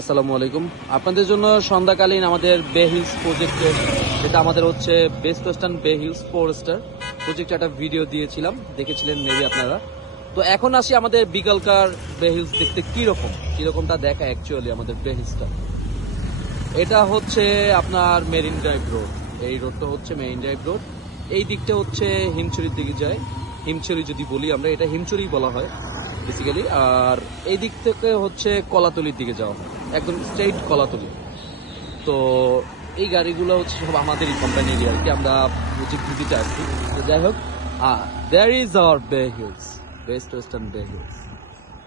আসসালামু আলাইকুম। আপনাদের জন্য সন্ধ্যাকালীন আমাদের বে হিলস প্রজেক্টের, যেটা আমাদের হচ্ছে best Western Bay Hills 4 star প্রজেক্টে একটা ভিডিও দিয়েছিলাম, দেখেছিলেন মেবি আপনারা। তো এখন আসি আমাদের বিকালকার বে হিলস দেখতে কিরকমটা দেখা অ্যাকচুয়ালি আমাদের বে হিলসটা। এটা হচ্ছে আপনার মেরিন ড্রাইভ রোড। এই রোডটা হচ্ছে মেরিন ড্রাইভ রোড। এই দিকটা হচ্ছে হিমছড়ির দিকে যায়। হিমছড়ি যদি বলি আমরা, এটা হিমছড়ি বলা হয় বেসিক্যালি। আর এই দিক থেকে হচ্ছে কলাতলির দিকে যাওয়া হয়, একদম স্ট্রেইট কলাতলি। তো এই গাড়িগুলো হচ্ছে সব আমাদেরই কোম্পানিরই আর কি, আমরা প্রজেক্ট দিতে আসছি। তো যাই হোক, there is our Bay Hills, Best Western Bay Hills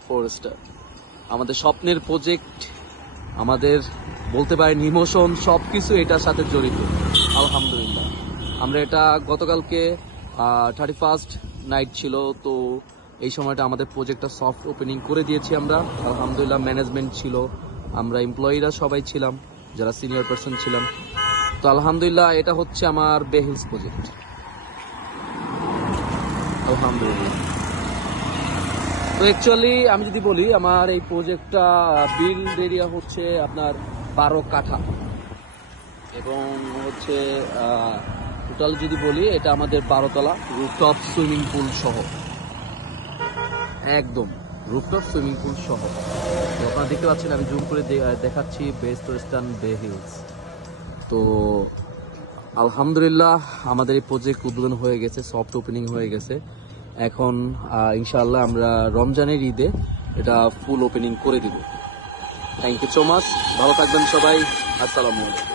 4 star. আমাদের স্বপ্নের প্রজেক্ট, আমাদের বলতে পারেন ইমোশন, সবকিছু এটার সাথে জড়িত। আলহামদুলিল্লাহ আমরা এটা গতকালকে 31st নাইট ছিল, তো এই সময়টা আমাদের প্রজেক্টটা সফট ওপেনিং করে দিয়েছি আমরা। আলহামদুলিল্লাহ ম্যানেজমেন্ট ছিল, আমরা এমপ্লয়িরা সবাই ছিলাম, যারা সিনিয়র পার্সন ছিলাম। তো আলহামদুলিল্লাহ এটা হচ্ছে আমার বে হিলস প্রজেক্ট। আলহামদুলিল্লাহ। তো অ্যাকচুয়ালি আমি যদি বলি, আমার এই প্রজেক্টটা বিল্ড এরিয়া হচ্ছে আপনার 12 কাঠা, এবং হচ্ছে টোটাল যদি বলি এটা আমাদের 12 তলা, রুফটপ সুইমিং পুল সহ, একদম রুফটপ সুইমিং পুল সহ। তো আপনারা দেখতে পাচ্ছেন, আমি জুম করে দেখাচ্ছি বেস্ট ওয়েস্টার্ন বে হিলস। তো আলহামদুলিল্লাহ আমাদের এই প্রজেক্ট উদ্বোধন হয়ে গেছে, সফট ওপেনিং হয়ে গেছে। এখন ইনশাআল্লাহ আমরা রমজানের ঈদে এটা ফুল ওপেনিং করে দিব। থ্যাংক ইউ সো মাচ, ভালো থাকবেন সবাই। আসসালামু আলাইকুম।